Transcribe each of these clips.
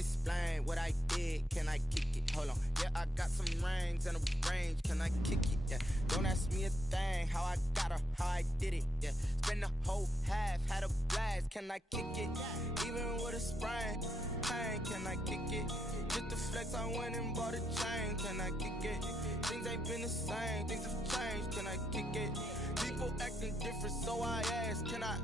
explain what I did. Can I kick it? Hold on. Yeah, I got some rings and a range. Can I kick it? Yeah. Don't ask me a thing. How I got her, how I did it. Yeah. Spend the whole half, had a blast. Can I kick it? Even with a sprain. Pain, can I kick it? Just the flex, I went and bought a chain. Can I kick it? Things ain't been the same. Things have changed. Can I kick it? People acting different, so I ask. Can I?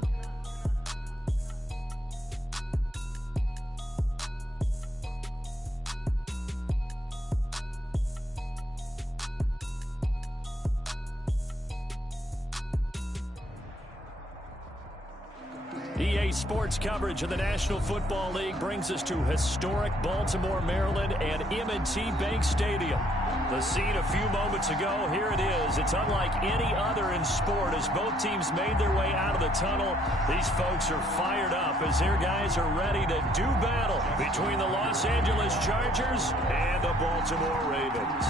EA Sports coverage of the National Football League brings us to historic Baltimore, Maryland, and M&T Bank Stadium. The scene a few moments ago, here it is. It's unlike any other in sport as both teams made their way out of the tunnel. These folks are fired up as their guys are ready to do battle between the Los Angeles Chargers and the Baltimore Ravens.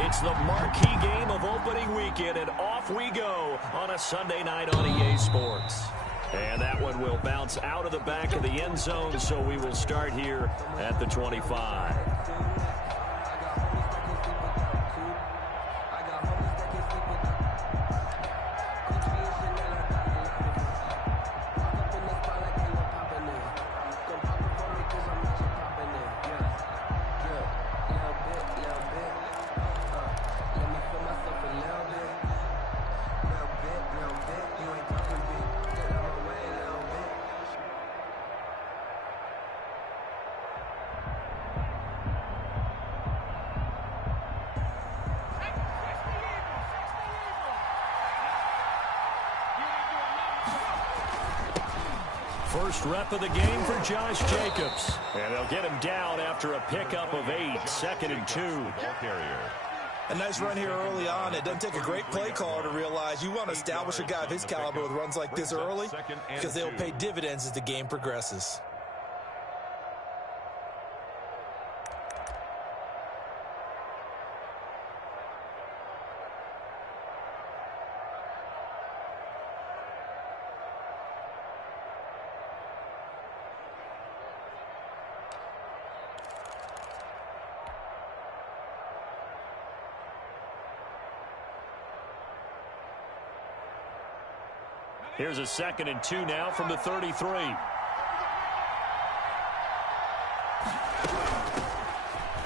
It's the marquee game of opening weekend, and off we go on a Sunday night on EA Sports. And that one will bounce out of the back of the end zone, so we will start here at the 25. First rep of the game for Josh Jacobs. And they'll get him down after a pickup of 8, 2nd and 2. A nice run here early on. It doesn't take a great play caller to realize you want to establish a guy of his caliber with runs like this early because they'll pay dividends as the game progresses. Here's a 2nd and 2 now from the 33.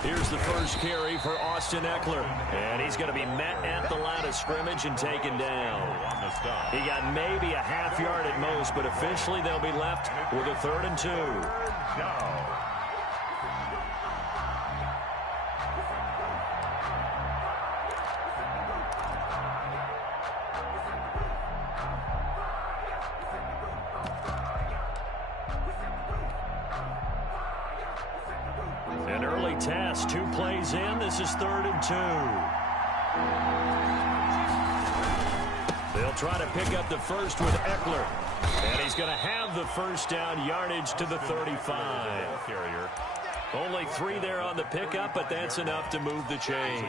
Here's the first carry for Austin Eckler. And he's going to be met at the line of scrimmage and taken down. He got maybe a half yard at most, but officially they'll be left with a 3rd and 2. An early test, 2 plays in. This is 3rd and 2. They'll try to pick up the first with Eckler. And he's going to have the first down yardage to the 35. Only 3 there on the pickup, but that's enough to move the chains.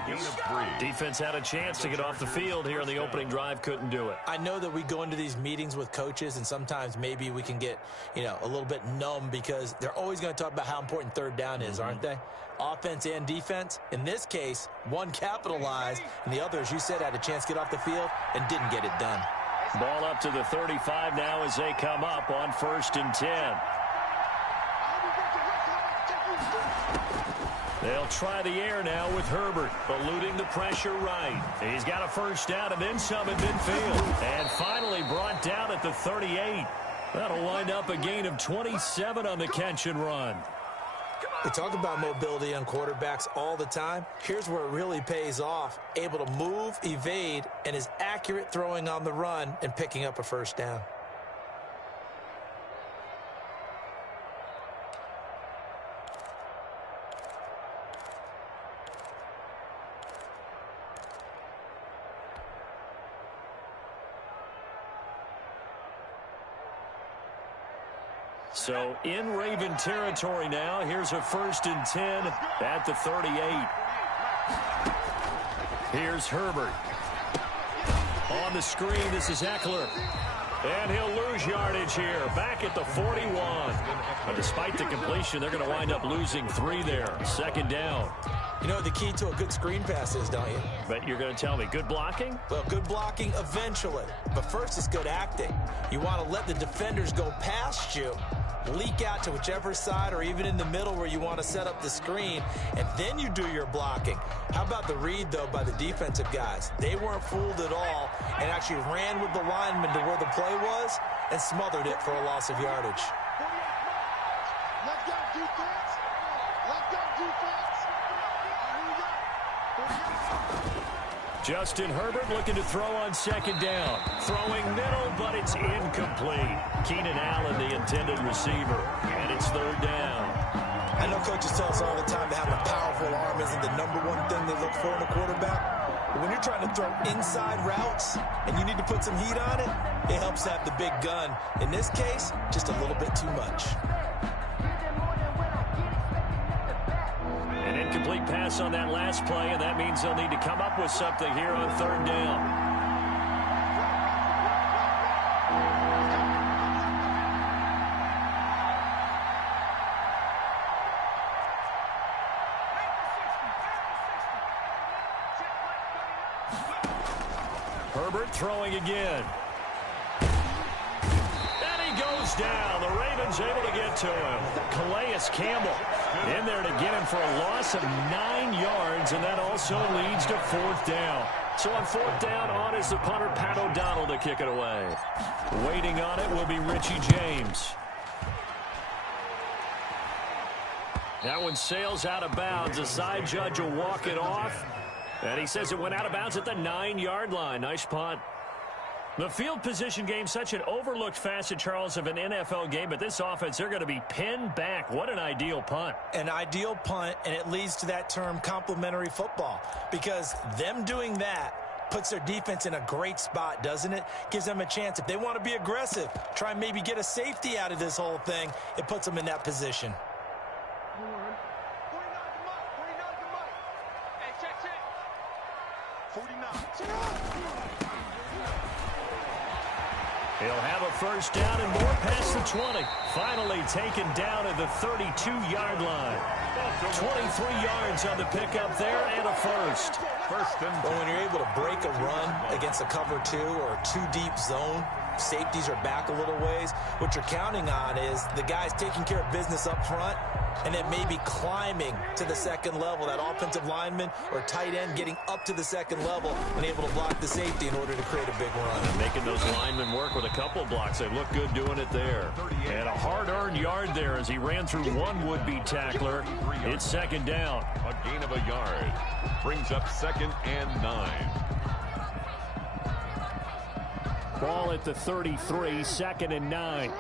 Defense had a chance to get off the field here on the opening drive, couldn't do it. I know that we go into these meetings with coaches, and sometimes maybe we can get, a little bit numb because they're always going to talk about how important 3rd down is, aren't they? Offense and defense. In this case, one capitalized, and the other, as you said, had a chance to get off the field and didn't get it done. Ball up to the 35 now as they come up on 1st and 10. They'll try the air now with Herbert, eluding the pressure right. He's got a first down and then some at midfield. And finally brought down at the 38. That'll wind up a gain of 27 on the catch and run. We talk about mobility on quarterbacks all the time. Here's where it really pays off. Able to move, evade, and is accurate throwing on the run and picking up a first down. So in Raven territory now. Here's a 1st and 10 at the 38. Here's Herbert. On the screen, this is Eckler. And he'll lose yardage here, back at the 41. But despite the completion, they're going to wind up losing 3 there. Second down. You know what the key to a good screen pass is, don't you? But you're going to tell me, good blocking? Well, good blocking eventually. But first, it's good acting. You want to let the defenders go past you, leak out to whichever side or even in the middle where you want to set up the screen, and then you do your blocking. How about the read, though, by the defensive guys? They weren't fooled at all and actually ran with the lineman to where the play was and smothered it for a loss of yardage. Let's go, defense. Let's go, defense. Justin Herbert looking to throw on second down. Throwing middle, but it's incomplete. Keenan Allen, the intended receiver, and it's third down. I know coaches tell us all the time that having a powerful arm isn't the #1 thing they look for in a quarterback. But when you're trying to throw inside routes and you need to put some heat on it, it helps to have the big gun. In this case, just a little bit too much. An incomplete pass on that last play, and that means they'll need to come up with something here on third down. Herbert throwing again. And he goes down. The Ravens able to get to him. Calais Campbell in there to get him for a loss of 9 yards, and that also leads to fourth down. So on fourth down, on is the punter, Pat O'Donnell, to kick it away. Waiting on it will be Richie James. That one sails out of bounds. The side judge will walk it off. And he says it went out of bounds at the 9-yard line. Nice punt. The field position game, such an overlooked facet, Charles, of an NFL game. But this offense, they're going to be pinned back. What an ideal punt. An ideal punt, and it leads to that term complementary football. Because them doing that puts their defense in a great spot, doesn't it? Gives them a chance. If they want to be aggressive, try and maybe get a safety out of this whole thing, it puts them in that position. He'll have a first down and more past the 20. Finally taken down at the 32-yard line. 23 yards on the pickup there and a first. Well, when you're able to break a run against a cover 2 or a 2-deep zone, safeties are back a little ways. What you're counting on is the guys taking care of business up front and then maybe climbing to the second level. That offensive lineman or tight end getting up to the second level and able to block the safety in order to create a big run. And making those linemen work with a couple of blocks. They look good doing it there. And a hard-earned yard there as he ran through one would-be tackler. It's second down. A gain of a yard. Brings up 2nd and 9. Ball at the 33, 2nd and 9.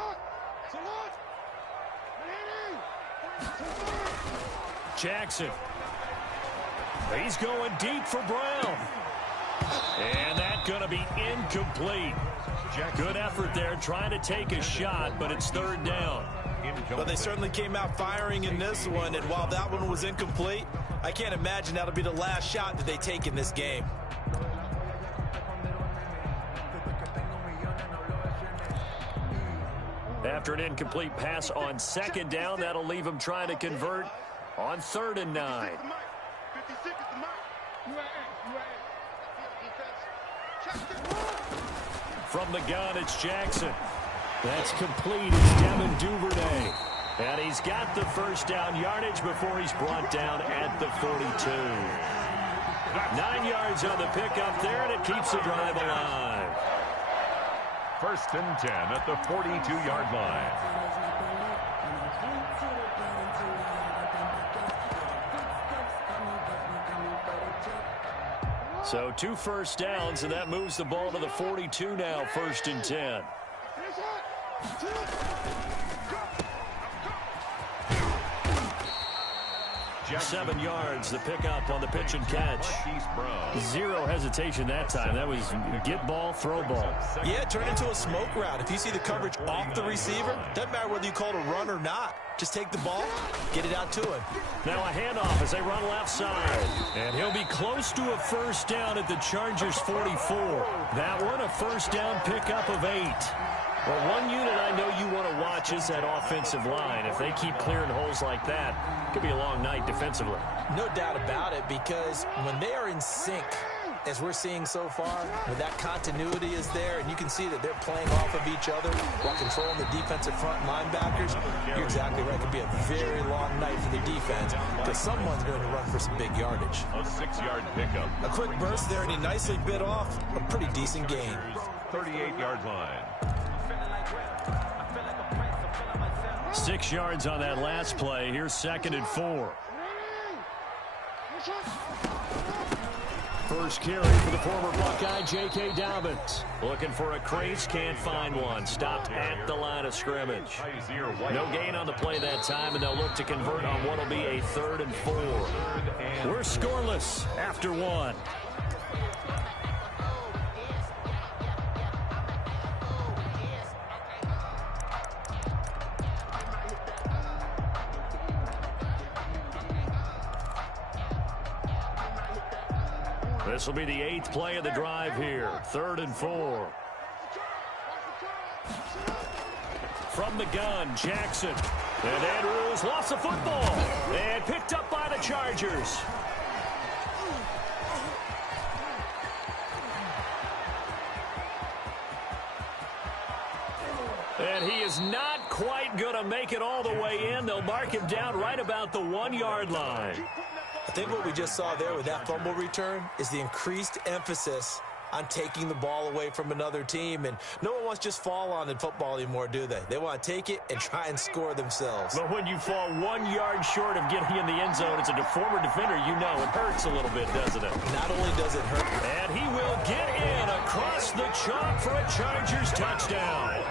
Jackson. He's going deep for Brown. And that's going to be incomplete. Good effort there trying to take a shot, but it's third down. Well, they certainly came out firing in this one, and while that one was incomplete, I can't imagine that'll be the last shot that they take in this game. After an incomplete pass on second down, that'll leave him trying to convert on 3rd and 9. From the gun, it's Jackson. That's complete. It's Devin Duvernay. And he's got the first down yardage before he's brought down at the 42. 9 yards on the pickup there, and it keeps the drive alive. 1st and 10 at the 42-yard line. So 2 first downs, and that moves the ball to the 42 now, 1st and 10. 7 yards, the pickup on the pitch and catch. Zero hesitation that time. That was get ball, throw ball. Yeah, it turned into a smoke route. If you see the coverage off the receiver, doesn't matter whether you call it a run or not. Just take the ball, get it out to him. Now a handoff as they run left side. And he'll be close to a first down at the Chargers' 44. That one, a first down pickup of 8. Well, one unit I know you want to watch is that offensive line. If they keep clearing holes like that, it could be a long night defensively. No doubt about it, because when they are in sync, as we're seeing so far, when that continuity is there, and you can see that they're playing off of each other while controlling the defensive front linebackers, you're exactly right. It could be a very long night for the defense because someone's going to run for some big yardage. A 6-yard pickup. A quick burst there, and he nicely bit off a pretty decent gain. 38-yard line. 6 yards on that last play. Here's 2nd and 4. First carry for the former Buckeye, J.K. Dobbins. Looking for a crease, can't find one. Stopped at the line of scrimmage. No gain on the play that time, and they'll look to convert on what will be a 3rd and 4. We're scoreless after 1. This will be the 8th play of the drive here. 3rd and 4. From the gun, Jackson. And Andrews lost the football. And picked up by the Chargers. And he is not quite going to make it all the way in. They'll mark him down right about the 1-yard line. I think what we just saw there with that fumble return is the increased emphasis on taking the ball away from another team. And no one wants to just fall on in football anymore, do they? They want to take it and try and score themselves. But when you fall 1 yard short of getting in the end zone as a former defender, you know it hurts a little bit, doesn't it? Not only does it hurt. And he will get in across the chalk for a Chargers touchdown.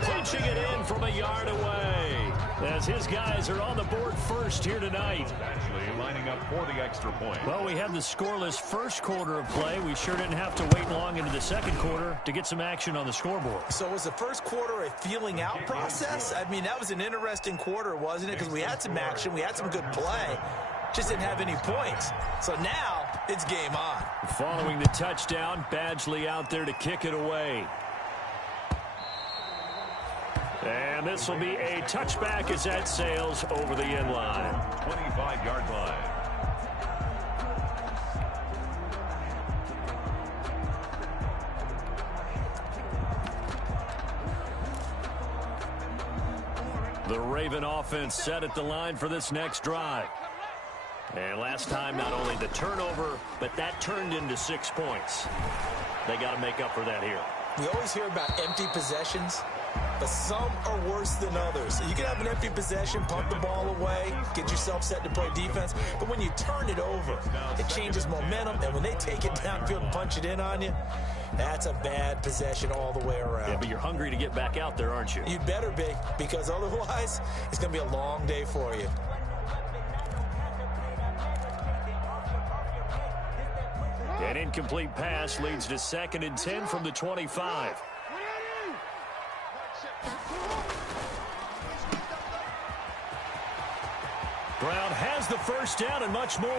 Punching it in from a yard away. As his guys are on the board first here tonight. Actually lining up for the extra point. Well, we had the scoreless first quarter of play. We sure didn't have to wait long into the second quarter to get some action on the scoreboard. So was the first quarter a feeling out process? I mean, that was an interesting quarter, wasn't it? Because we had some action, we had some good play. Just didn't have any points. So now it's game on. Following the touchdown, Badgley out there to kick it away. And this will be a touchback as that sails over the end line. 25-yard line. The Raven offense set at the line for this next drive. And last time, not only the turnover, but that turned into 6 points. They got to make up for that here. We always hear about empty possessions, but some are worse than others. So you can have an empty possession, pump the ball away, get yourself set to play defense. But when you turn it over, it changes momentum. And when they take it downfield and punch it in on you, that's a bad possession all the way around. Yeah, but you're hungry to get back out there, aren't you? You'd better be, because otherwise it's going to be a long day for you. An incomplete pass leads to 2nd and 10 from the 25. Brown has the first down and much more.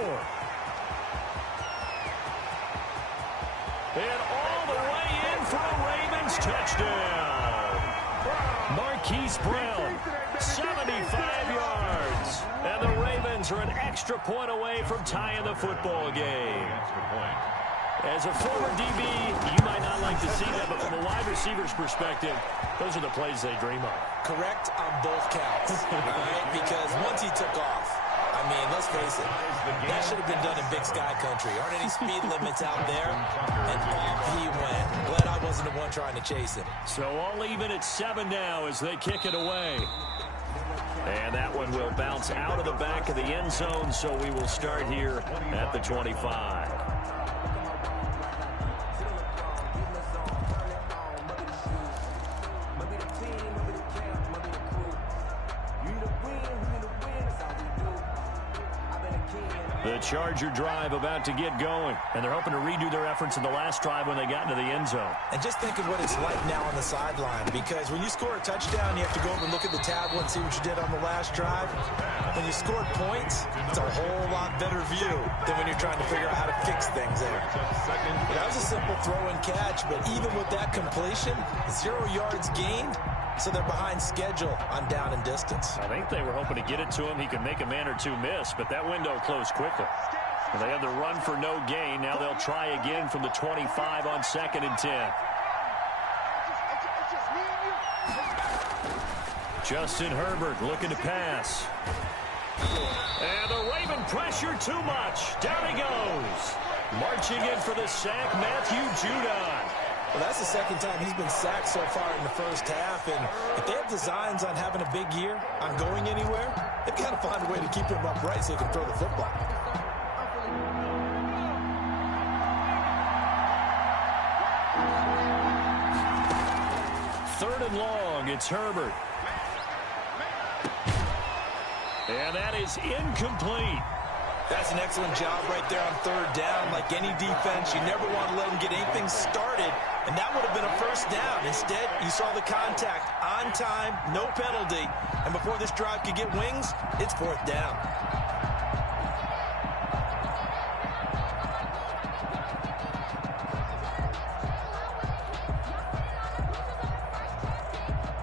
And all the way in for a Ravens touchdown. Marquise Brown, 75 yards. And the Ravens are an extra point away from tying the football game. Extra point. As a former DB, you might not like to see that, but from a wide receiver's perspective, those are the plays they dream of. Correct on both counts, all right? Because once he took off, I mean, let's face it, that should have been done in Big Sky Country. Aren't any speed limits out there? And off he went. Glad I wasn't the one trying to chase him. So all even at 7 now as they kick it away. And that one will bounce out of the back of the end zone, so we will start here at the 25. The Charger drive about to get going, and they're hoping to redo their efforts in the last drive when they got into the end zone. And just think of what it's like now on the sideline, because when you score a touchdown, you have to go over and look at the tablet and see what you did on the last drive. When you scored points, it's a whole lot better view than when you're trying to figure out how to fix things there. That was a simple throw and catch, but even with that completion, 0 yards gained, so they're behind schedule on down and distance. I think they were hoping to get it to him. He could make a man or two miss, but that window closed quickly. And they had the run for no gain. Now they'll try again from the 25 on 2nd and 10. Justin Herbert looking to pass. And the Raven pressure too much. Down he goes. Marching in for the sack, Matthew Judon. Well, that's the second time he's been sacked so far in the first half, and if they have designs on having a big year, on going anywhere, they've got to find a way to keep him upright so he can throw the football. Third and long, it's Herbert. And that is incomplete. That's an excellent job right there on third down. Like any defense, you never want to let them get anything started, and that would have been a first down. Instead, you saw the contact on time, no penalty, and before this drive could get wings, it's 4th down.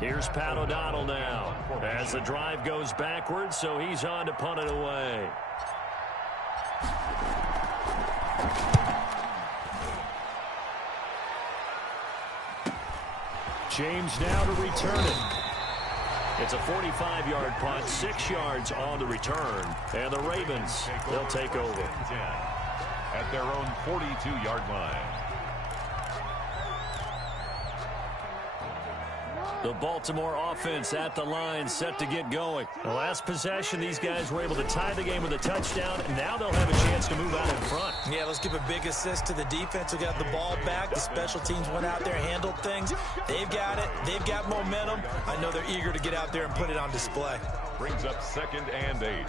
Here's Pat O'Donnell now as the drive goes backwards, so he's on to punt it away. James now to return it. It's a 45-yard punt, 6 yards on the return. And the Ravens, they'll take over. At their own 42-yard line. The Baltimore offense at the line, set to get going. The last possession, these guys were able to tie the game with a touchdown, and now they'll have a chance to move out in front. Yeah, let's give a big assist to the defense who got the ball back. The special teams went out there, handled things. They've got it. They've got momentum. I know they're eager to get out there and put it on display. Brings up 2nd and 8.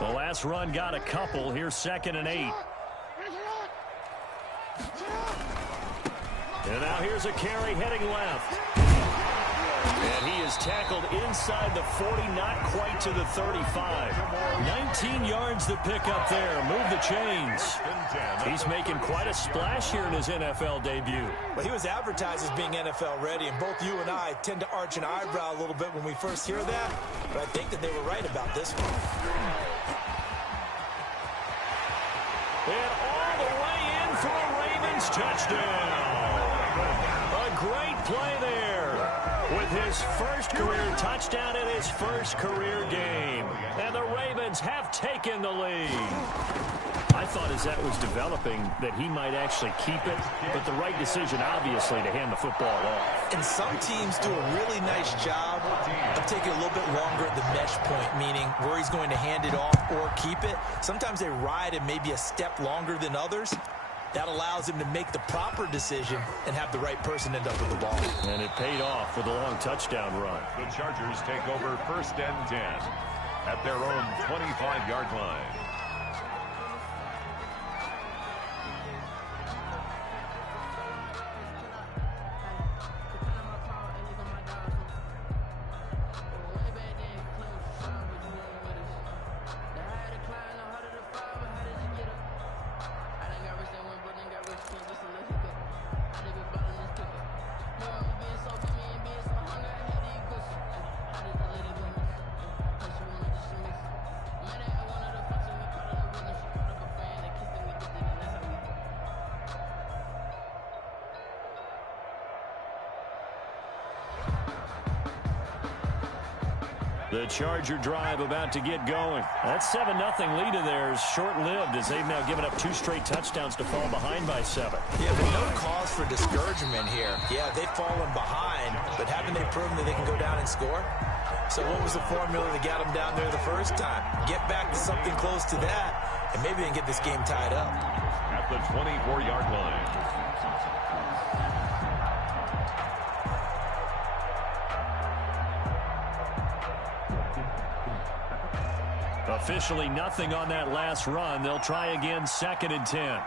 The last run got a couple. Here's 2nd and 8. And now here's a carry heading left. And he is tackled inside the 40, not quite to the 35. 19 yards to pick up there. Move the chains. He's making quite a splash here in his NFL debut. Well, he was advertised as being NFL ready, and both you and I tend to arch an eyebrow a little bit when we first hear that, but I think that they were right about this one. And all the way in for a Ravens touchdown. A great play there with his first career touchdown in his first career game. And the Ravens have taken the lead. I thought as that was developing that he might actually keep it, but the right decision, obviously, to hand the football off. And some teams do a really nice job of taking a little bit longer at the mesh point, meaning where he's going to hand it off or keep it. Sometimes they ride it maybe a step longer than others. That allows him to make the proper decision and have the right person end up with the ball. And it paid off with a long touchdown run. The Chargers take over 1st and 10 at their own 25-yard line. The Charger drive about to get going. That 7-0 lead of theirs short-lived as they've now given up 2 straight touchdowns to fall behind by 7. Yeah, but no cause for discouragement here. Yeah, they've fallen behind, but haven't they proven that they can go down and score? So what was the formula that got them down there the first time? Get back to something close to that, and maybe they can get this game tied up. At the 24-yard line. Officially nothing on that last run. They'll try again, 2nd and 10.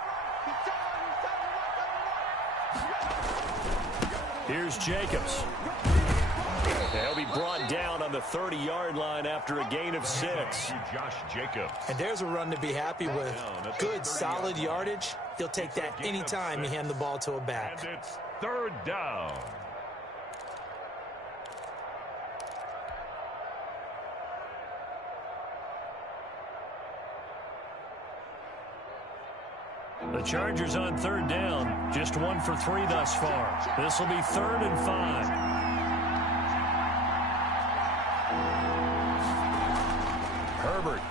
Here's Jacobs. They'll be brought down on the 30-yard line after a gain of 6. Josh Jacobs. And there's a run to be happy with. Good, solid yardage. He'll take that anytime you hand the ball to a back. And it's 3rd down. The Chargers on 3rd down. Just 1 for 3 thus far. This will be 3rd and 5. Herbert.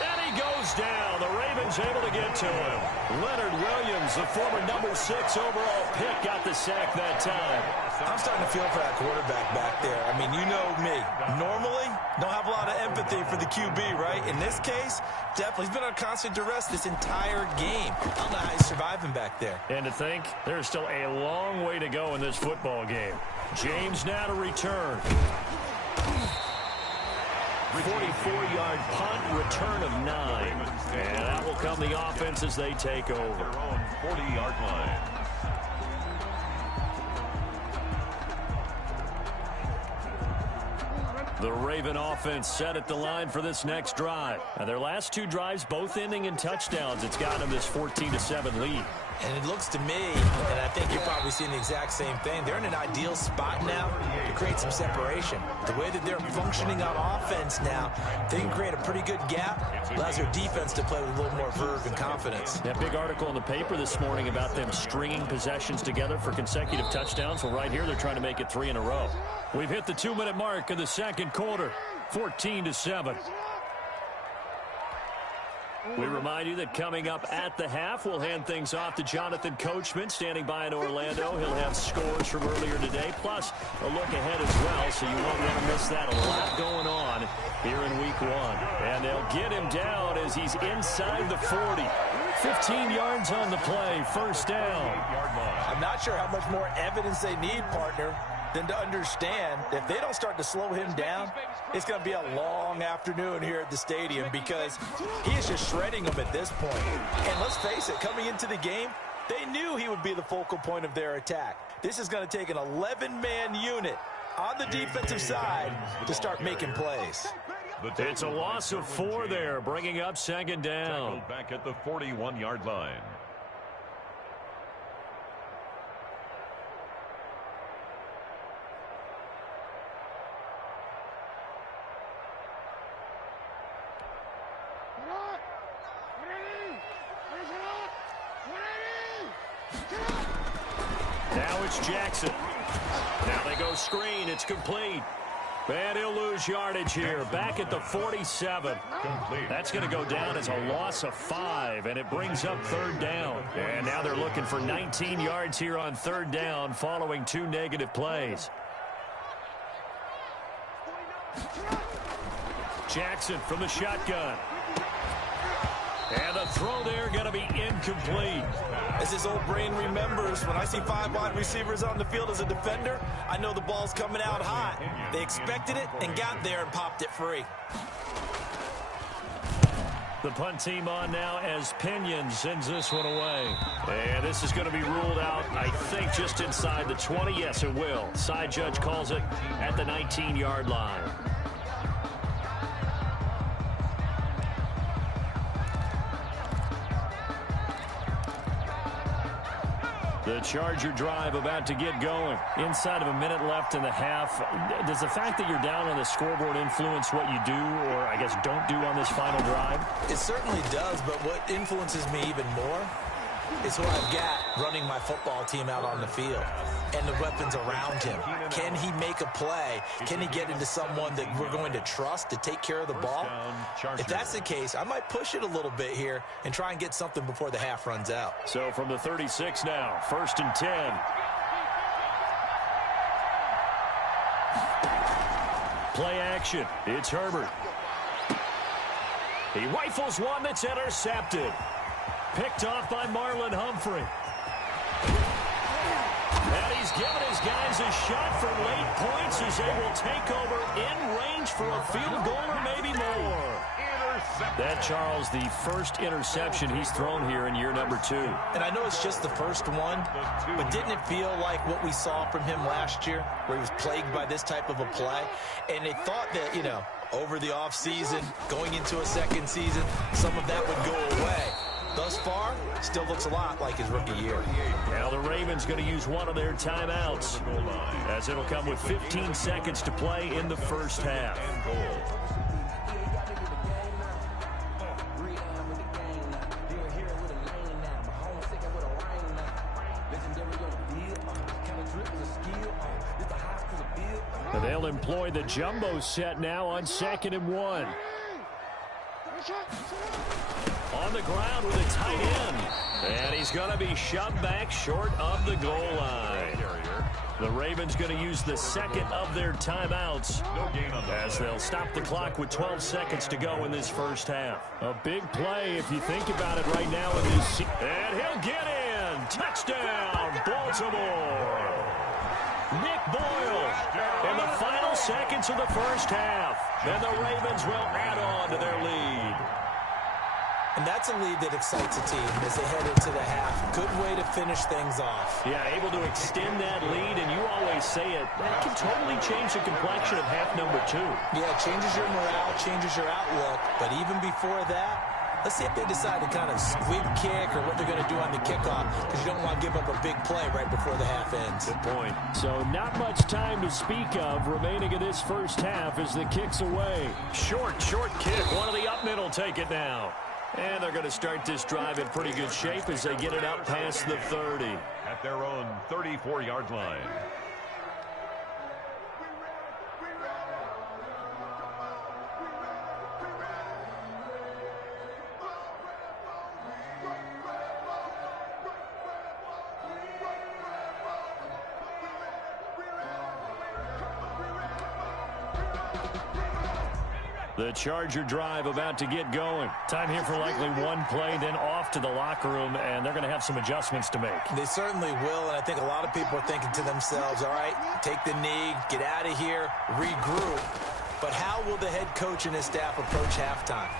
And he goes down. The Ravens able to get to him. Leonard Williams, the former number 6 overall pick, got the sack that time. I'm starting to feel for that quarterback back there. I mean, you know me. Normally, don't have a lot of empathy for the QB, right? In this case, definitely. He's been on constant duress this entire game. I don't know how he's surviving back there. And to think, there's still a long way to go in this football game. James now to return. 44-yard punt, return of 9. And that will come the offense as they take over. Their own 40-yard line. The Raven offense set at the line for this next drive. And their last 2 drives both ending in touchdowns. It's got them this 14-7 lead. And it looks to me, and I think you're probably seeing the exact same thing, they're in an ideal spot now to create some separation. The way that they're functioning on offense now, they can create a pretty good gap, allows their defense to play with a little more verve and confidence. That big article in the paper this morning about them stringing possessions together for consecutive touchdowns. Well, right here, they're trying to make it 3 in a row. We've hit the 2-minute mark of the second quarter, 14-7. We remind you that coming up at the half, we'll hand things off to Jonathan Coachman, standing by in Orlando. He'll have scores from earlier today, plus a look ahead as well, so you won't want to miss that. A lot going on here in Week 1. And they'll get him down as he's inside the 40. 15 yards on the play, first down. I'm not sure how much more evidence they need, partner, than to understand if they don't start to slow him down, it's going to be a long afternoon here at the stadium because he is just shredding them at this point. And let's face it, coming into the game, they knew he would be the focal point of their attack. This is going to take an 11-man unit on the defensive side to start making plays. It's a loss of 4 there, bringing up 2nd down. Back at the 41-yard line. Now it's Jackson. Now they go screen. It's complete. And he'll lose yardage here. Back at the 47. That's going to go down as a loss of 5, and it brings up 3rd down. And now they're looking for 19 yards here on 3rd down following 2 negative plays. Jackson from the shotgun. And the throw there going to be incomplete. As his old brain remembers, when I see 5 wide receivers on the field as a defender, I know the ball's coming out hot. They expected it and got there and popped it free. The punt team on now as Pinion sends this one away. And this is going to be ruled out, I think, just inside the 20. Yes, it will. Side judge calls it at the 19-yard line. The Charger drive about to get going. Inside of a minute left in the half. Does the fact that you're down on the scoreboard influence what you do or, I guess, don't do on this final drive? It certainly does, but what influences me even more is what I've got running my football team out on the field and the weapons around him. Can he make a play? Can he get into someone that we're going to trust to take care of the ball? If that's the case, I might push it a little bit here and try and get something before the half runs out. So from the 36 now, 1st and 10. Play action. It's Herbert. He rifles one that's intercepted. Picked off by Marlon Humphrey. And he's given his guys a shot for late points as they will take over in range for a field goal or maybe more. That, Charles, the first interception he's thrown here in year number 2. And I know it's just the first one, but didn't it feel like what we saw from him last year, where he was plagued by this type of a play? And they thought that, you know, over the offseason, going into a second season, some of that would go away. Thus far, still looks a lot like his rookie year. Now the Ravens going to use one of their timeouts, as it'll come with 15 seconds to play in the first half. And they'll employ the jumbo set now on 2nd and 1. On the ground with a tight end. And he's going to be shoved back short of the goal line. The Ravens going to use the second of their timeouts as they'll stop the clock with 12 seconds to go in this first half. A big play if you think about it right now in this. And he'll get in. Touchdown, Baltimore. Nick Boyle in the final seconds of the first half. And the Ravens will add on to their lead. And that's a lead that excites a team as they head into the half. Good way to finish things off. Yeah, able to extend that lead, and you always say it, that can totally change the complexion of half number 2. Yeah, it changes your morale, changes your outlook. But even before that, let's see if they decide to kind of squib kick or what they're going to do on the kickoff, because you don't want to give up a big play right before the half ends. Good point. So not much time to speak of remaining in this first half as the kick's away. Short kick. One of the up men will take it now. And they're going to start this drive in pretty good shape as they get it up past the 30. At their own 34-yard line. The Charger drive about to get going. Time here for likely one play, then off to the locker room, and they're going to have some adjustments to make. They certainly will, and I think a lot of people are thinking to themselves, all right, take the knee, get out of here, regroup. But how will the head coach and his staff approach halftime?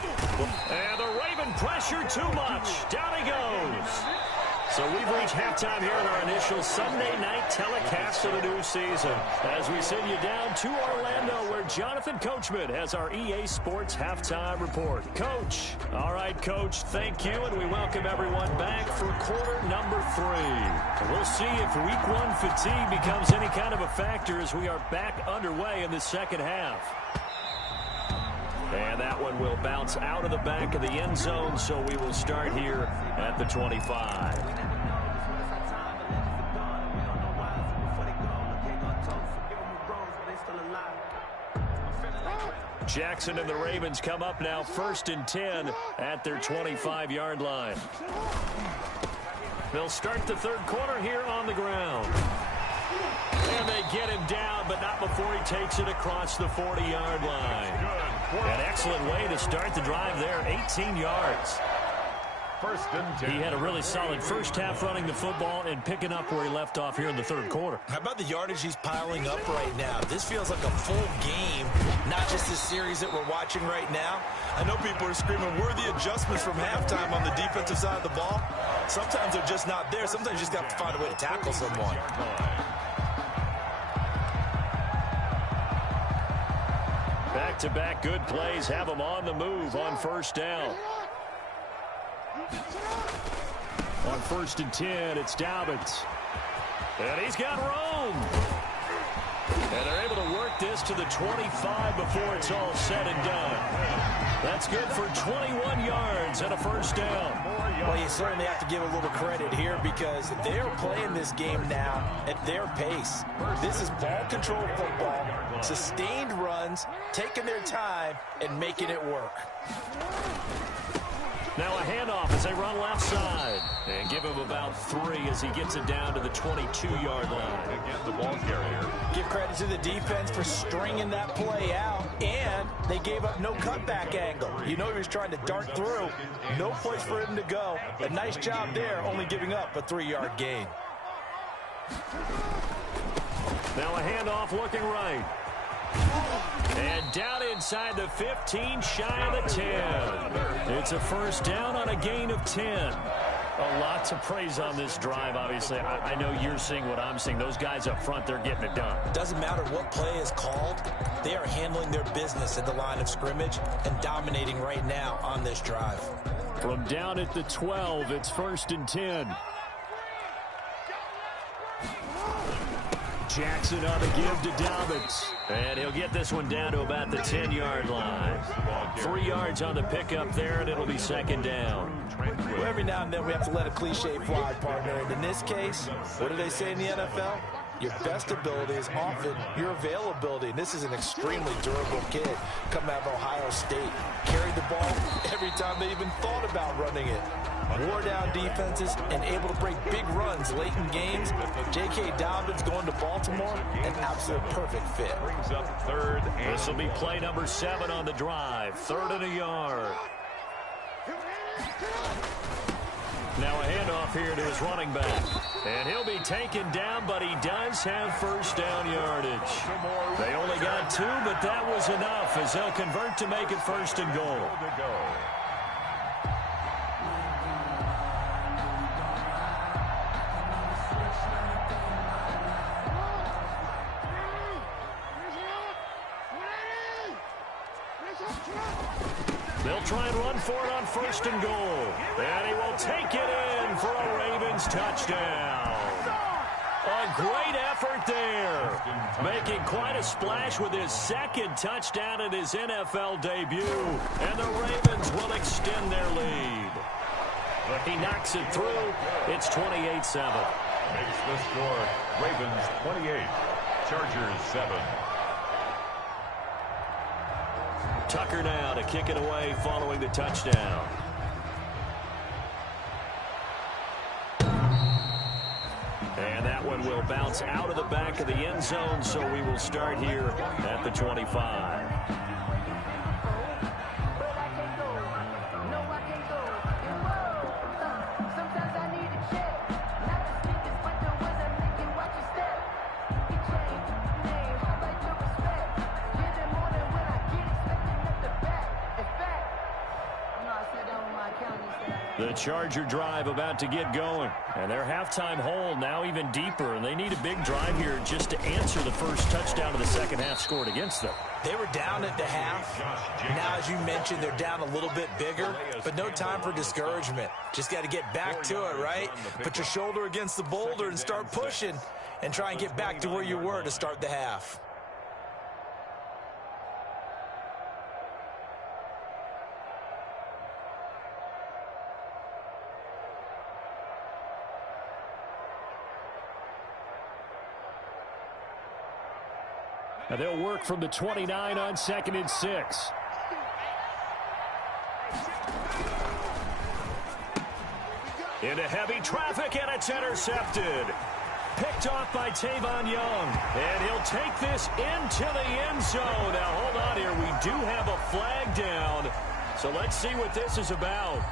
And the Raven pressure too much. Down he goes. So we've reached halftime here in our initial Sunday night telecast of the new season as we send you down to Orlando where Jonathan Coachman has our EA Sports halftime report. Coach. All right, Coach, thank you, and we welcome everyone back for quarter number 3. We'll see if week 1 fatigue becomes any kind of a factor as we are back underway in the second half. And that one will bounce out of the back of the end zone, so we will start here at the 25. Jackson and the Ravens come up now 1st and 10 at their 25-yard line. They'll start the third quarter here on the ground. And they get him down, but not before he takes it across the 40-yard line. An excellent way to start the drive there, 18 yards. 1st and 10. He had a really solid first half running the football and picking up where he left off here in the third quarter. How about the yardage he's piling up right now? This feels like a full game, not just this series that we're watching right now. I know people are screaming, where are the adjustments from halftime on the defensive side of the ball? Sometimes they're just not there. Sometimes you just got to find a way to tackle someone. Back-to-back good plays have them on the move on first down. On 1st and 10, it's Dobbins. And he's got room. And they're able to work this to the 25 before it's all said and done. That's good for 21 yards and a first down. Well, you certainly have to give a little credit here because they're playing this game now at their pace. This is ball control football, sustained runs, taking their time, and making it work. Now a handoff as they run left side. And give him about 3 as he gets it down to the 22-yard line. Again, the ball carrier. Give credit to the defense for stringing that play out, and they gave up no cutback angle. You know he was trying to dart through. No place for him to go. A nice job there, only giving up a 3-yard gain. Now a handoff looking right. And down inside the 15, shy of the 10. It's a first down on a gain of 10. A lot to praise on this drive, obviously. I know you're seeing what I'm seeing. Those guys up front, they're getting it done. Doesn't matter what play is called. They are handling their business at the line of scrimmage and dominating right now on this drive. From down at the 12, it's first and 10. Jackson on the give to Dobbins. And he'll get this one down to about the 10-yard line. 3 yards on the pickup there, and it'll be second down. Well, every now and then we have to let a cliche fly, partner. And in this case, what do they say in the NFL? Your best ability is often your availability. And this is an extremely durable kid coming out of Ohio State. Carried the ball every time they even thought about running it. Wore down defenses and able to break big runs late in games. J.K. Dobbins going to Baltimore, an absolute perfect fit. Brings up third. This will be play number 7 on the drive. 3rd and a yard. Now a handoff here to his running back. And he'll be taken down, but he does have first down yardage. They only got 2, but that was enough as they'll convert to make it first and goal. They'll try and run for it on first and goal. And he will take it in for a Ravens touchdown. A great effort there. Making quite a splash with his second touchdown in his NFL debut. And the Ravens will extend their lead. He knocks it through. It's 28-7. Makes the score. Ravens 28. Chargers 7. Tucker now to kick it away following the touchdown. And that one will bounce out of the back of the end zone, so we will start here at the 25. The Charger drive about to get going. And their halftime hole now even deeper. And they need a big drive here just to answer the first touchdown of the second half scored against them. They were down at the half. Now, as you mentioned, they're down a little bit bigger. But no time for discouragement. Just got to get back to it, right? Put your shoulder against the boulder and start pushing. And try and get back to where you were to start the half. Now they'll work from the 29 on 2nd and 6. Into heavy traffic, and it's intercepted. Picked off by Tavon Young. And he'll take this into the end zone. Now, hold on here. We do have a flag down. So let's see what this is about.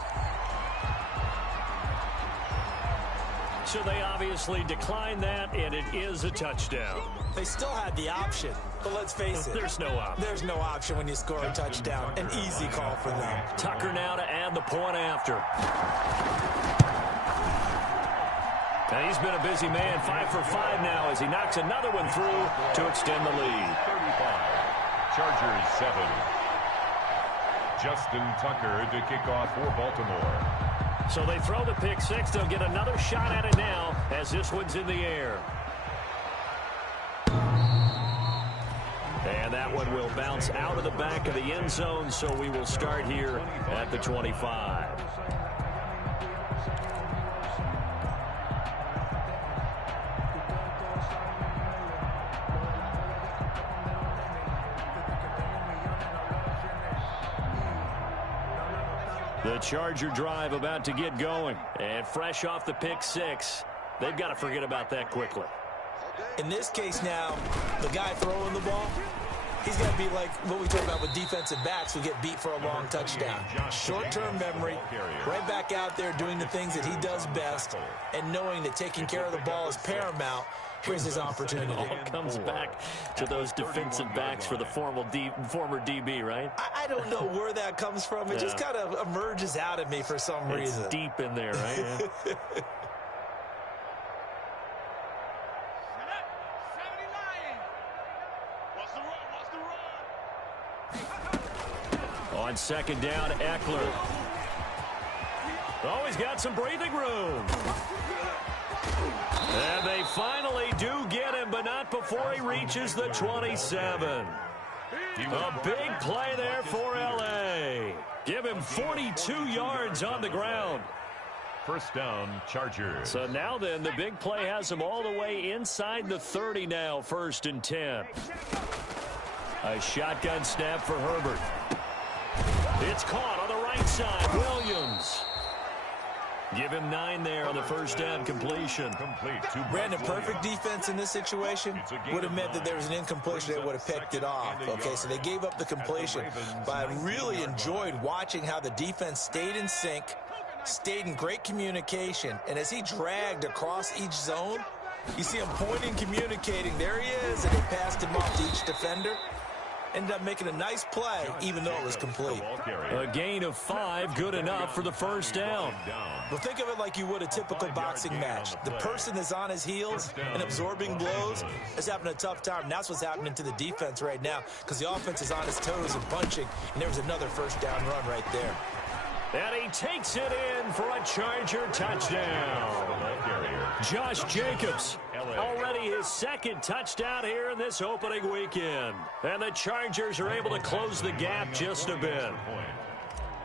So they obviously declined that, and it is a touchdown. They still had the option, but let's face it. There's no option. There's no option when you score a touchdown. An easy call for them. Tucker now to add the point after. Now he's been a busy man, 5 for 5 now as he knocks another one through to extend the lead. 35. Chargers 7. Justin Tucker to kick off for Baltimore. So they throw the pick six. They'll get another shot at it now as this one's in the air. And that one will bounce out of the back of the end zone, so we will start here at the 25. The Charger drive about to get going. And fresh off the pick six, they've got to forget about that quickly. In this case now, the guy throwing the ball, He's got to be like what we talk about with defensive backs who get beat for a long touchdown. Short-term memory, right back out there doing the things that he does best, and knowing that taking care of the ball is paramount. Here's his opportunity. It all comes back to those defensive backs for the former DB, right? I don't know where that comes from. It just kind of emerges out of me for some reason. It's deep in there, right? Yeah. On second down, Eckler. Oh, he's got some breathing room. And they finally do get him, but not before he reaches the 27. A big play there for L.A. Give him 42 yards on the ground. First down, Chargers. So now then, the big play has him all the way inside the 30 now, 1st and 10. A shotgun snap for Herbert. It's caught on the right side. Williams. Give him 9 there on the first down completion. Brandon, perfect defense in this situation would have meant that there was an incompletion that would have picked it off. Okay, so they gave up the completion. But I really enjoyed watching how the defense stayed in sync, stayed in great communication. And as he dragged across each zone, you see him pointing, communicating. There he is, and they passed him off to each defender. Ended up making a nice play, even though it was complete. A gain of 5, good enough for the first down. Well, think of it like you would a typical boxing match. The person that's on his heels and absorbing blows is having a tough time. And that's what's happening to the defense right now, because the offense is on his toes and punching, and there was another first down run right there. And he takes it in for a Charger touchdown. Josh Jacobs, already his 2nd touchdown here in this opening weekend. And the Chargers are able to close the gap just a bit.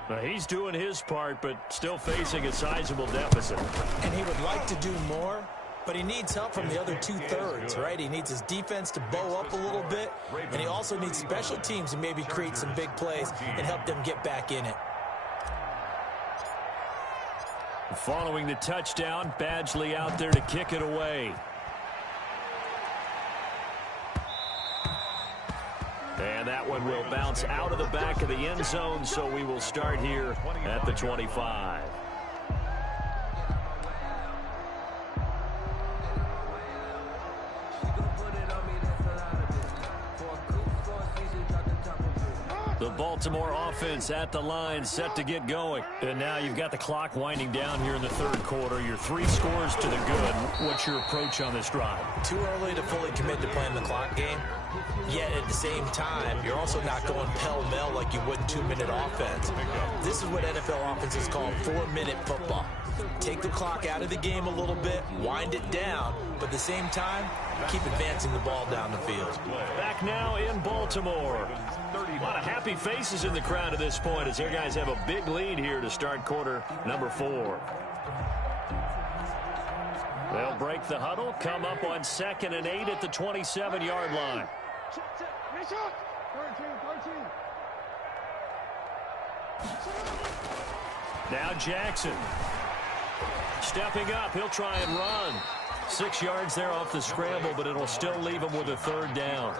Now, he's doing his part, but still facing a sizable deficit. And he would like to do more, but he needs help from the other 2/3, right? He needs his defense to bow up a little bit, and he also needs special teams to maybe create some big plays and help them get back in it. Following the touchdown, Badgley out there to kick it away. And that one will bounce out of the back of the end zone, so we will start here at the 25. The Baltimore offense at the line, set to get going. And now you've got the clock winding down here in the 3rd quarter. You're 3 scores to the good. What's your approach on this drive? Too early to fully commit to playing the clock game. Yet at the same time, you're also not going pell-mell like you would in 2-minute offense. This is what NFL offenses call 4-minute football. Take the clock out of the game a little bit, wind it down, but at the same time, keep advancing the ball down the field. Back now in Baltimore. A lot of happy faces in the crowd at this point as their guys have a big lead here to start quarter number 4. They'll break the huddle, come up on 2nd and 8 at the 27-yard line. Now Jackson. Stepping up, he'll try and run. 6 yards there off the scramble, but it'll still leave him with a 3rd down.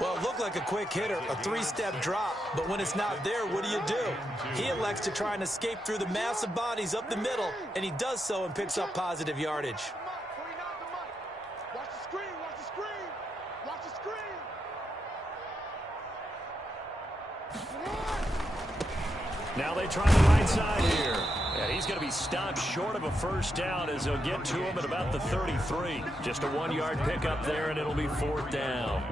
Well, it looked like a quick hitter, a 3-step drop, but when it's not there, what do? He elects to try and escape through the massive bodies up the middle, and he does so and picks up positive yardage. Watch the screen, watch the screen, watch the screen. Now they try the right side here. And he's going to be stopped short of a first down as they'll get to him at about the 33. Just a 1-yard pickup there, and it'll be 4th down.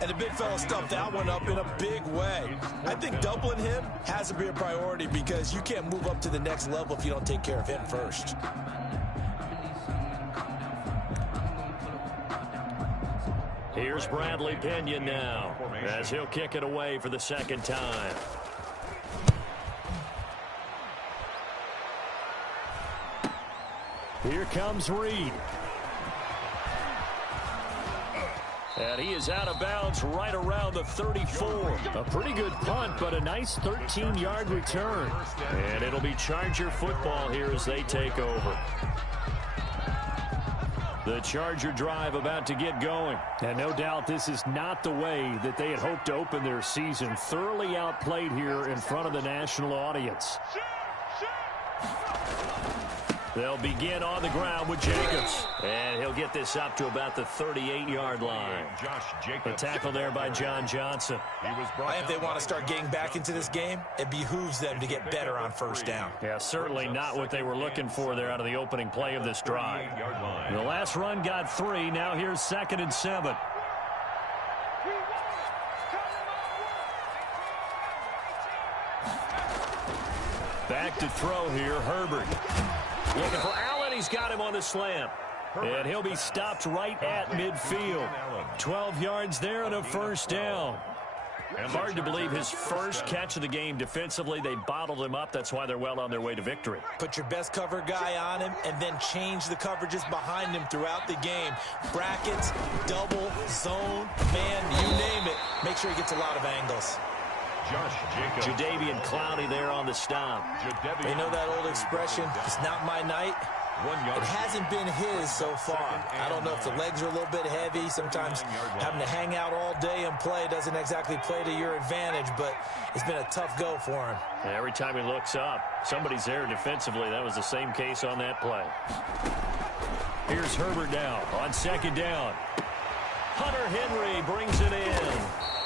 And the big fella stuffed that one up in a big way. I think doubling him has to be a priority because you can't move up to the next level if you don't take care of him first. Here's Bradley Pinion now as he'll kick it away for the 2nd time. Here comes Reed. And he is out of bounds right around the 34. A pretty good punt, but a nice 13-yard return. And it'll be Charger football here as they take over. The Charger drive about to get going. And no doubt this is not the way that they had hoped to open their season. Thoroughly outplayed here in front of the national audience. They'll begin on the ground with Jacobs. And he'll get this up to about the 38-yard line. A tackle there by John Johnson. If they want to start getting back into this game, it behooves them to get better on first down. Yeah, certainly not what they were looking for there out of the opening play of this drive. The last run got 3. Now here's 2nd and 7. Back to throw here, Herbert. Looking for Allen. He's got him on the slant. And he'll be stopped right at midfield. 12 yards there and a first down. Hard to believe his first catch of the game defensively. They bottled him up. That's why they're well on their way to victory. Put your best cover guy on him and then change the coverages behind him throughout the game. Brackets, double, zone, man, you name it. Make sure he gets a lot of angles. Jadeveon Clowney there on the stop. You know that old expression, it's not my night? It hasn't been his so far. I don't know if the legs are a little bit heavy. Sometimes having to hang out all day and play doesn't exactly play to your advantage, but it's been a tough go for him. And every time he looks up, somebody's there defensively. That was the same case on that play. Here's Herbert now on 2nd down. Hunter Henry brings it in.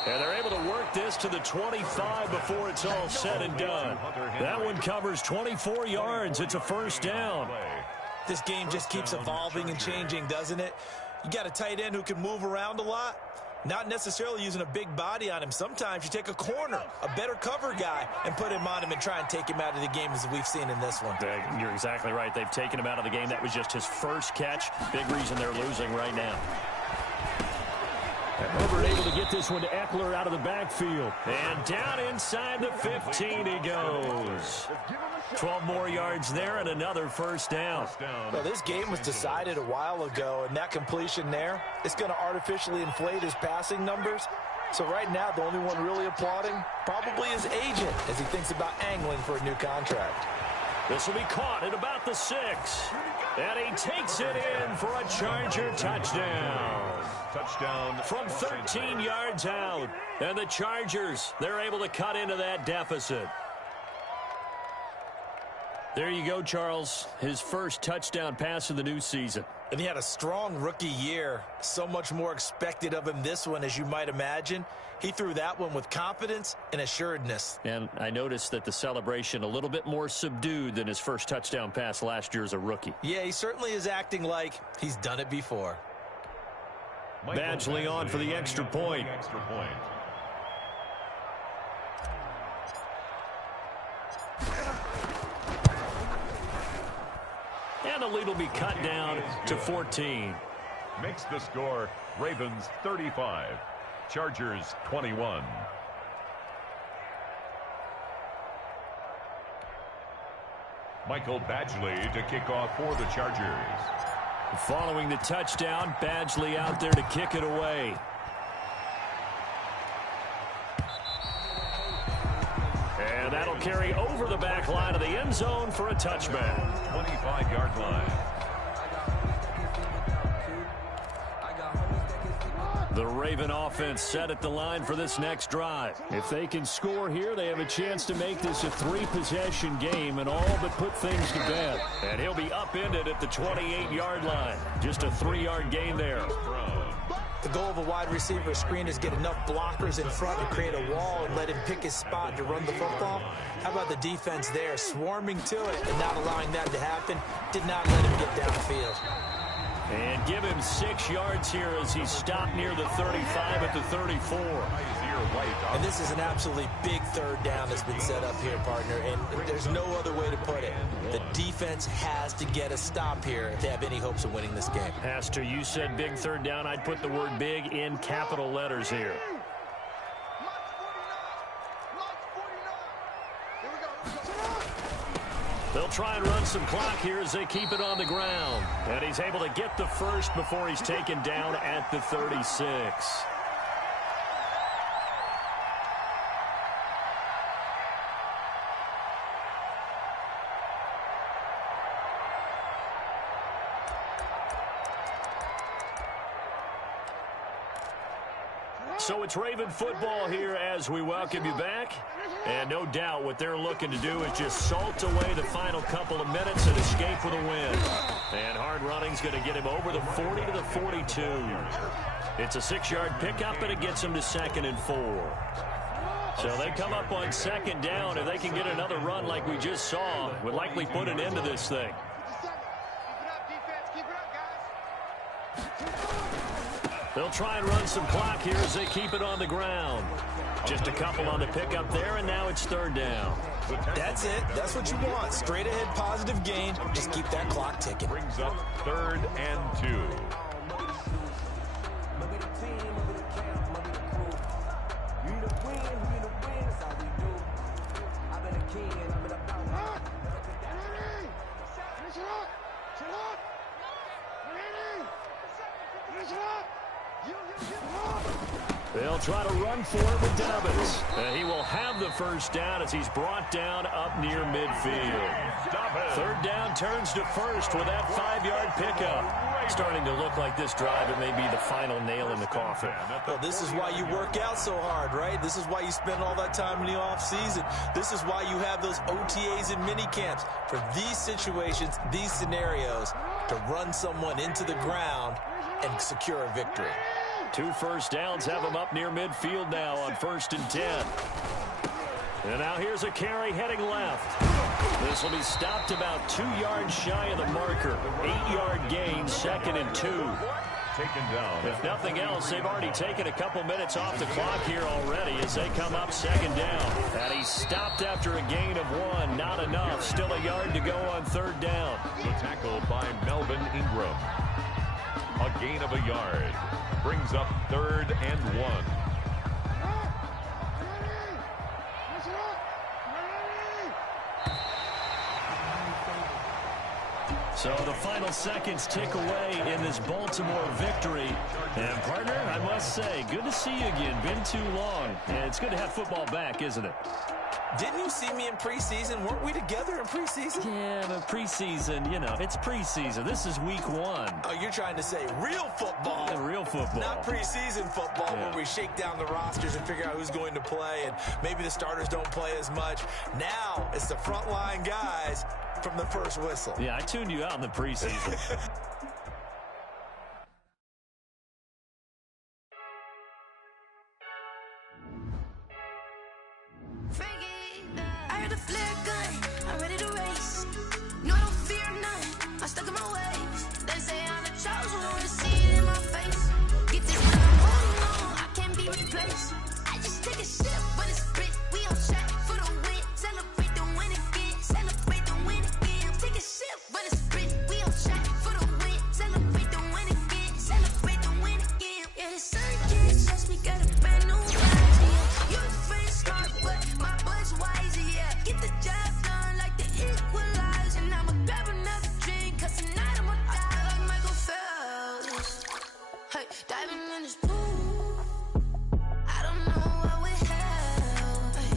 And they're able to work this to the 25 before it's all said and done. That one covers 24 yards. It's a first down. This game just keeps evolving and changing, doesn't it? You got a tight end who can move around a lot. Not necessarily using a big body on him. Sometimes you take a corner, a better cover guy, and put him on him and try and take him out of the game as we've seen in this one. You're exactly right. They've taken him out of the game. That was just his first catch. Big reason they're losing right now. And Herbert able to get this one to Eckler out of the backfield. And down inside the 15 he goes. 12 more yards there and another first down. Well, this game was decided a while ago, and that completion there, it's going to artificially inflate his passing numbers. So right now, the only one really applauding probably his agent as he thinks about angling for a new contract. This will be caught at about the 6. And he takes it in for a Charger touchdown. Touchdown from 13 yards out. And the Chargers, they're able to cut into that deficit. There you go, Charles. His first touchdown pass of the new season. And he had a strong rookie year. So much more expected of him this one, as you might imagine. He threw that one with confidence and assuredness. And I noticed that the celebration a little bit more subdued than his first touchdown pass last year as a rookie. Yeah, he certainly is acting like he's done it before. Badgley on for the extra point. And the lead will be cut down to 14. Makes the score Ravens 35, Chargers 21. Michael Badgley to kick off for the Chargers. Following the touchdown, Badgley out there to kick it away. And that'll carry over the back line of the end zone for a touchback. 25-yard line. The Raven offense set at the line for this next drive. If they can score here, they have a chance to make this a 3-possession game and all but put things to bed. And he'll be upended at the 28-yard line. Just a 3-yard gain there. The goal of a wide receiver screen is get enough blockers in front to create a wall and let him pick his spot to run the football. How about the defense there, swarming to it and not allowing that to happen? Did not let him get downfield. And give him 6 yards here as he stopped near the 35 at the 34. And this is an absolutely big third down that's been set up here, partner, and there's no other way to put it. The defense has to get a stop here if they have any hopes of winning this game. Pastor, you said big third down. I'd put the word big in capital letters here. They'll try and run some clock here as they keep it on the ground. And he's able to get the first before he's taken down at the 36. So it's Raven football here as we welcome you back. And no doubt what they're looking to do is just salt away the final couple of minutes and escape with a win. And hard running's going to get him over the 40 to the 42. It's a 6-yard pickup, and it gets him to 2nd and 4. So they come up on 2nd down. If they can get another run like we just saw, would likely put an end to this thing. They'll try and run some clock here as they keep it on the ground. Just a couple on the pickup there, and now it's 3rd down. That's it. That's what you want. Straight ahead positive gain. Just keep that clock ticking. Brings up 3rd and 2. They'll try to run for it with Dobbins. And he will have the 1st down as he's brought down up near midfield. 3rd down turns to 1st with that 5-yard pickup. Starting to look like this drive, it may be the final nail in the coffin. Well, this is why you work out so hard, right? This is why you spend all that time in the offseason. This is why you have those OTAs and mini camps for these situations, these scenarios, to run someone into the ground and secure a victory. 2 first downs have him up near midfield now on 1st and 10. And now here's a carry heading left. This will be stopped about 2 yards shy of the marker. 8-yard gain, 2nd and 2. Taken down. If nothing else, they've already taken a couple minutes off the clock here already as they come up 2nd down. And he's stopped after a gain of 1. Not enough. Still a yard to go on 3rd down. The tackle by Melvin Ingram. A gain of a yard. Brings up 3rd and 1. So the final seconds tick away in this Baltimore victory. And, partner, I must say, good to see you again. Been too long. And it's good to have football back, isn't it? Didn't you see me in preseason? Weren't we together in preseason? Yeah, but preseason, you know, it's preseason. This is week 1. Oh, you're trying to say real football. Yeah, real football. Not preseason football, yeah, where we shake down the rosters and figure out who's going to play, and maybe the starters don't play as much. Now it's the frontline guys from the first whistle. Yeah, I tuned you out in the preseason. I heard a flare gun, I'm ready to race. No, I don't fear none, I'm stuck in my ways. They say I'm the chosen one, see it in my face. Get this when I'm holding on, I can't be replaced. I just take a sip, but it's split, we on track for the win. Celebrate the win again, celebrate the win again. Take a sip, but it's split, we on track for the win. Celebrate the win again, celebrate the win again. Yeah, the sun can't touch me, got a brand new ride, yeah. Your friend's smart, but my bud's wiser, yeah. Get the job done like the equalizer. And I'ma grab another drink, cause tonight I'ma die like Michael Phelps. Hey, diving in this pool, I don't know what would help. Hey,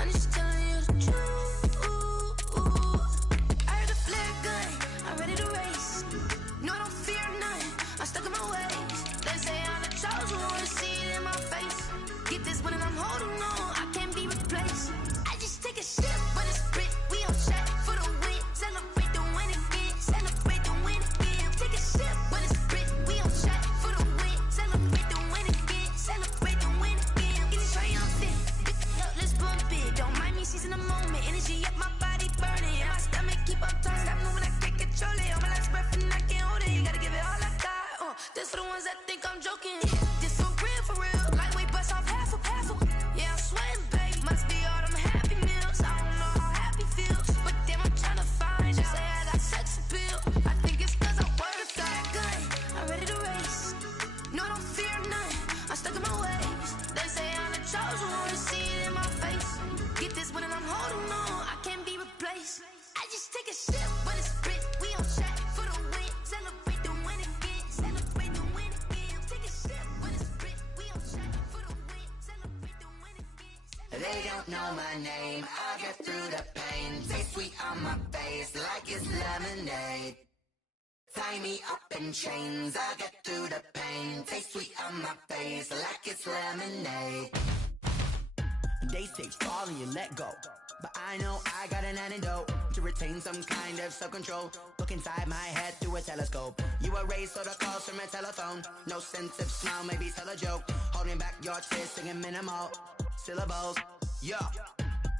I'm just telling you the truth. I heard a flare gun, I'm ready to race. No, I don't fear none, I'm stuck in my ways. They say I'm the chosen one, see it in my face. Get this one and I'm holding on, I can't be replaced. I just take a sip, but it's split, we on track for the win. Celebrate the win again, celebrate the win again. Take a sip, but it's split, we on track for the win. Celebrate the win again, celebrate the win again. Get it triumphant, look, let's bump it. Don't mind me seizing the moment, energy up my body burning. And my stomach keep on turning, stop moving, I can't control it. On my last breath and I can't hold it, you gotta give it all I got. This for the ones that think I'm joking. This for real, lightweight bust off half a. Yeah, I'm sweating, babe, must be all them happy meals. I don't know how happy feels, but damn, I'm trying to find you. Say I got sex appeal, I think it's cause I work that gun. I'm ready to race, no, I don't fear none, I'm stuck in my ways. They say I'm the chosen one, see it in my face. Get this one and I'm holding on, I can't be replaced. I just take a sip, but it's split, we on track for the win. Celebrate the win again, celebrate the win again. Take a sip, but it's split, we on track for the win. Celebrate the win again. They don't know my name, I'll get through the pain. Taste sweet on my face like it's lemonade. Tie me up in chains, I'll get through the pain. Taste sweet on my face like it's lemonade. They say fall and you let go, but I know I got an antidote to retain some kind of self-control. Look inside my head through a telescope. You erase all the calls from a telephone. No sense of smile, maybe tell a joke. Holding back your tears, singing minimal syllables. Yeah,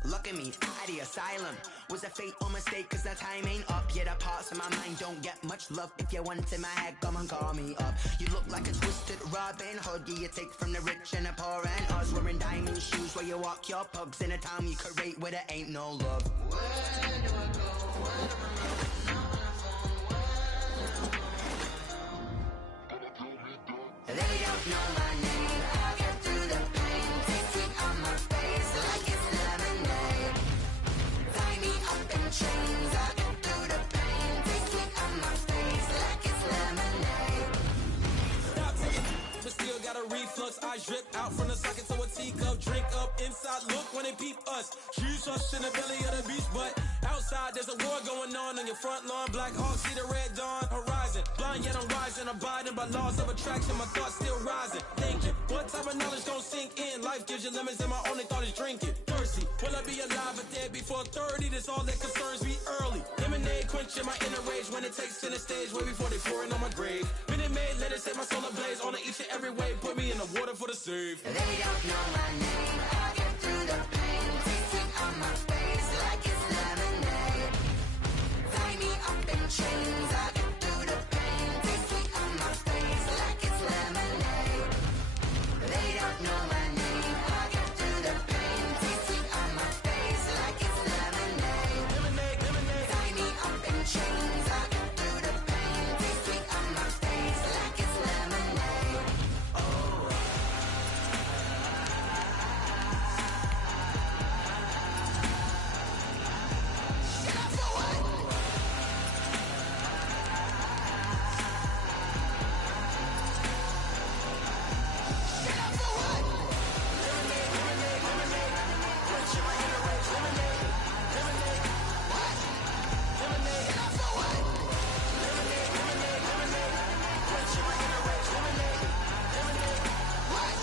look at me, at the asylum. Was a fate or mistake, cause the time ain't up. Yet the parts of my mind don't get much love. If you want in my head, come and call me up. You look like a twisted Robin Hood. You take from the rich and the poor and us. Wearing diamond shoes where you walk your pugs in a town you create where there ain't no love. Where do I go? Where do I They don't know my name. I'll get through the pain. Taste sweet on my face like it's lemonade. Tie me up in chains. I'll get through the pain. Taste sweet on my face like it's lemonade. Stop taking, but still got a reflux. I drip out from the socket to a teacup. Drink up inside. Look when they peep us. She's us in the belly of the beach, but outside there's a war going on your front lawn. Black Hawk see the red dawn horizon. Blind yet I'm rising, abiding by laws of attraction. My thoughts still rising. Thinking, what type of knowledge don't sink in? Life gives you limits and my only thought is drinking. Thirsty, will I be alive or dead before 30? That's all that concerns me early. Lemonade quenching my inner rage when it takes center stage. Way before they pour it on my grave. Minute Maid, let it set my soul ablaze. On each and every way, put me in the water for the save. They don't know my name. I'll get through the pain. Taste sweet on my face like it's lemonade. Tie me up in chains. I'll get through the pain. Taste sweet on my face like it's lemonade. They don't know my name. I'll get through the pain. Taste sweet on my face like it's lemonade. Lemonade, lemonade. Tie me up in chains. I'll get through the pain. Taste sweet on my face like it's lemonade. Oh. Get up for what? Get up for what? Lemonade, lemonade, lemonade. Quenching my inner rage. Lemonade, lemonade. What? Lemonade, Get up for what? lemonade, lemonade, lemonade. Quenching my inner rage. Lemonade, lemonade. What?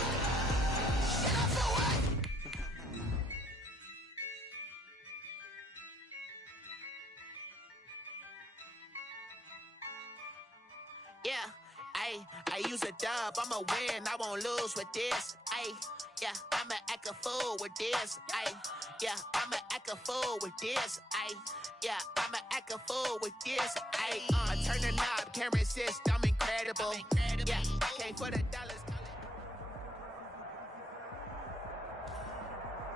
Get up for what? Yeah, I use a dub, I'ma win, I won't lose with this. Yeah, I'ma act a fool with this. Yeah, I'ma act a fool with this. Yeah, I'ma act a fool with this. I turn the knob, can't resist, I'm incredible. Yeah, came for the dollars.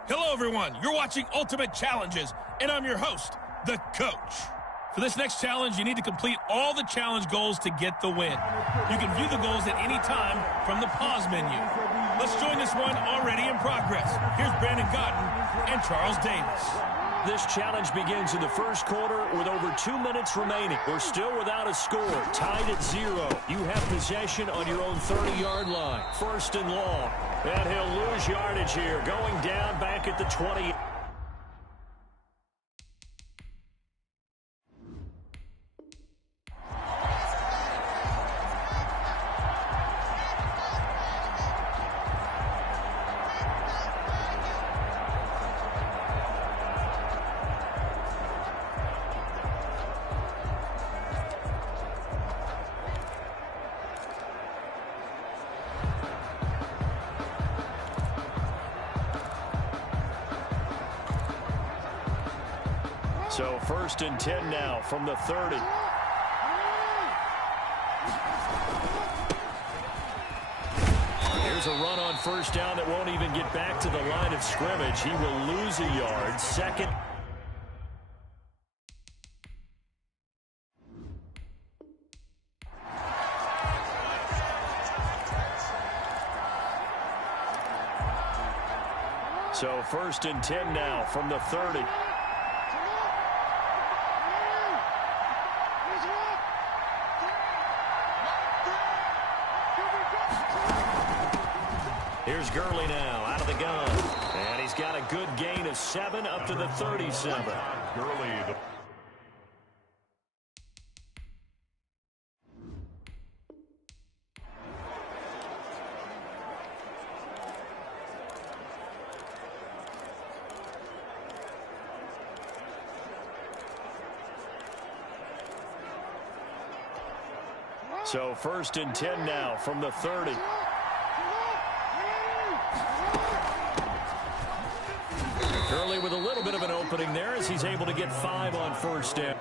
Hello, everyone. You're watching Ultimate Challenges, and I'm your host, The Coach. For this next challenge, you need to complete all the challenge goals to get the win. You can view the goals at any time from the pause menu. Let's join this one already in progress. Here's Brandon Godden and Charles Davis. This challenge begins in the first quarter with over 2 minutes remaining. We're still without a score, tied at 0. You have possession on your own 30-yard line. First and long. And he'll lose yardage here, going down back at the 20. So first and 10 now from the 30. Here's a run on first down that won't even get back to the line of scrimmage. He will lose a yard. Second. So first and 10 now from the 30. Here's Gurley now out of the gun. And he's got a good gain of 7 up to the 37. Gurley, the So 1st and 10 now from the 30. Curley with a little bit of an opening there as he's able to get 5 on 1st down.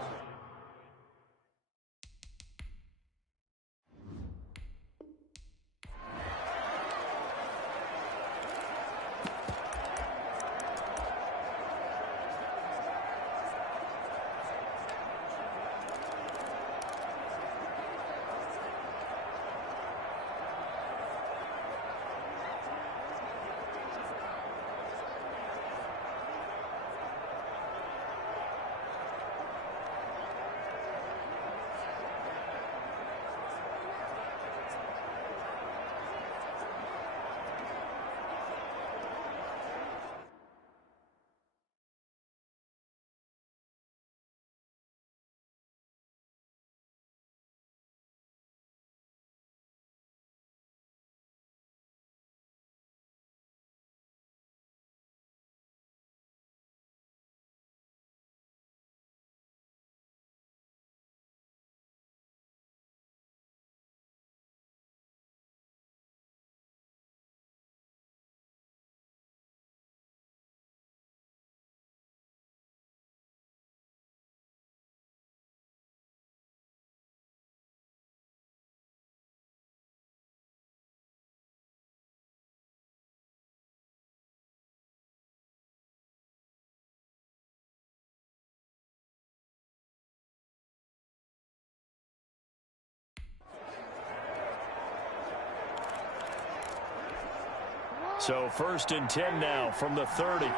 So 1st and 10 now from the 30. Delay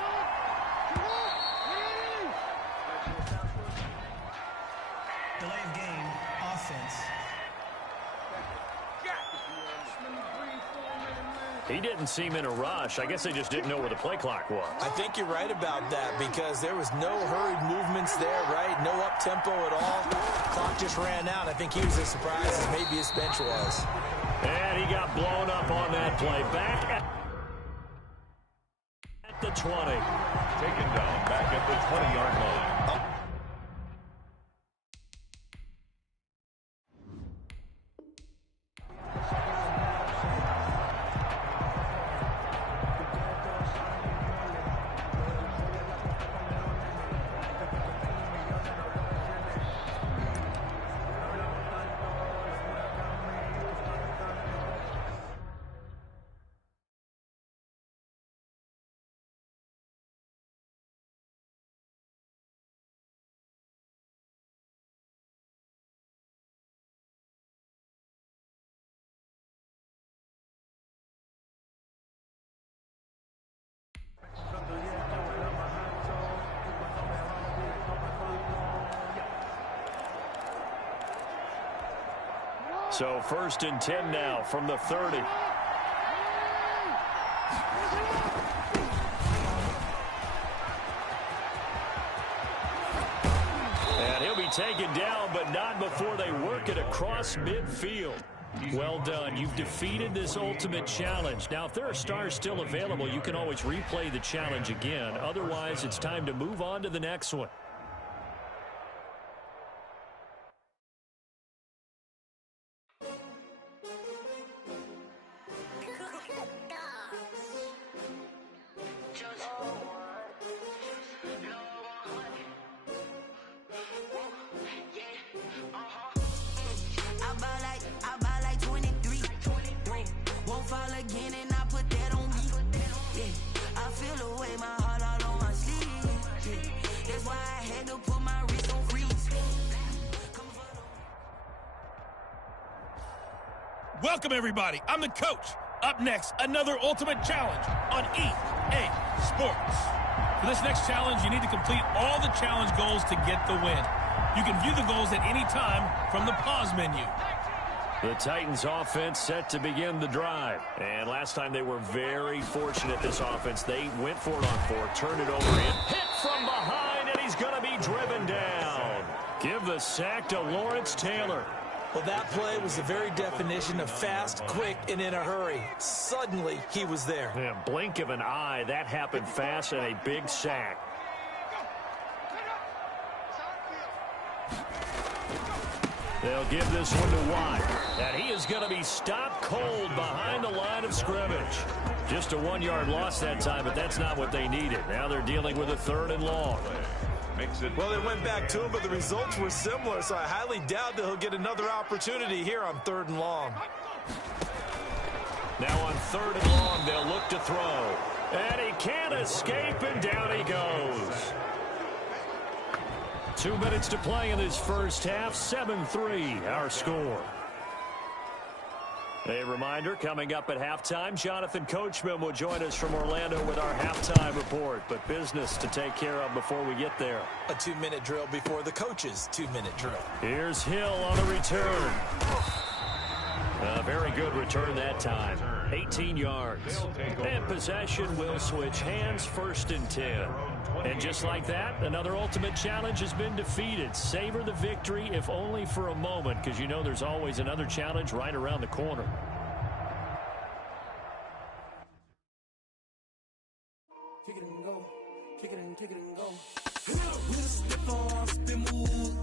of game, offense. He didn't seem in a rush. I guess they just didn't know where the play clock was. I think you're right about that because there was no hurried movements there, right? No up-tempo at all. Clock just ran out. I think he was as surprised as maybe his bench was. And he got blown up on that play. Back at the 20. Taken down back at the 20-yard line. So 1st and 10 now from the 30. And he'll be taken down, but not before they work it across midfield. Well done. You've defeated this ultimate challenge. Now, if there are stars still available, you can always replay the challenge again. Otherwise, it's time to move on to the next one. Welcome, everybody. I'm the coach. Up next, another ultimate challenge on EA Sports. For this next challenge, you need to complete all the challenge goals to get the win. You can view the goals at any time from the pause menu. The Titans offense set to begin the drive. And last time they were very fortunate, this offense. They went for it on 4, turned it over in, hit from behind, and he's going to be driven down. Give the sack to Lawrence Taylor. Well, that play was the very definition of fast, quick, and in a hurry. Suddenly, he was there. Yeah, blink of an eye, that happened fast, and a big sack. They'll give this one to Watt. And he is going to be stopped cold behind the line of scrimmage. Just a 1-yard loss that time, but that's not what they needed. Now they're dealing with a 3rd and long. Well, they went back to him, but the results were similar, so I highly doubt that he'll get another opportunity here on 3rd and long. Now on 3rd and long, they'll look to throw. And he can't escape, and down he goes. 2 minutes to play in this first half. 7-3, our score. A reminder, coming up at halftime, Jonathan Coachman will join us from Orlando with our halftime report. But business to take care of before we get there. A 2-minute drill before the coach's 2-minute drill. Here's Hill on the return. A very good return that time. 18 yards. And possession will switch hands, 1st and 10. And just like that, another ultimate challenge has been defeated. Savor the victory, if only for a moment, because you know there's always another challenge right around the corner. Kick it and go. Kick it and go. With a stiff arm, spin move,